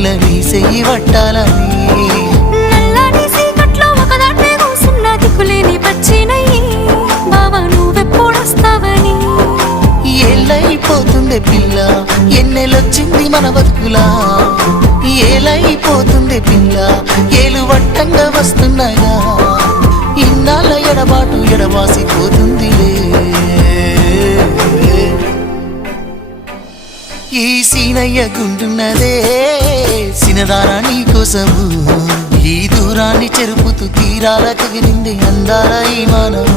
పిల్ల నీ చెయ్యి పట్టాలని నల్లని సీకట్లో ఒకదాన్నే కూసున్న దిక్కులేని పచ్చినయ్యి బావా నువ్వెప్పుడొస్తావని ఏళ్ళైపోతుంది పిల్ల ఎన్నెలొచ్చింది మన బతుకులా ఏలైపోతుంది పిల్ల ఏలు వట్టంగా వస్తున్నాయా ఇన్నాళ్ళ ఎడబాటు ఎడవాసిపోతుందిలే ఈ సీనయ్య గుంటున్నదే సినదారా నీ కోసము ఈ దూరాన్ని చెరుపుతూ తీరాల కగిలింది అందాల ఈ మానవు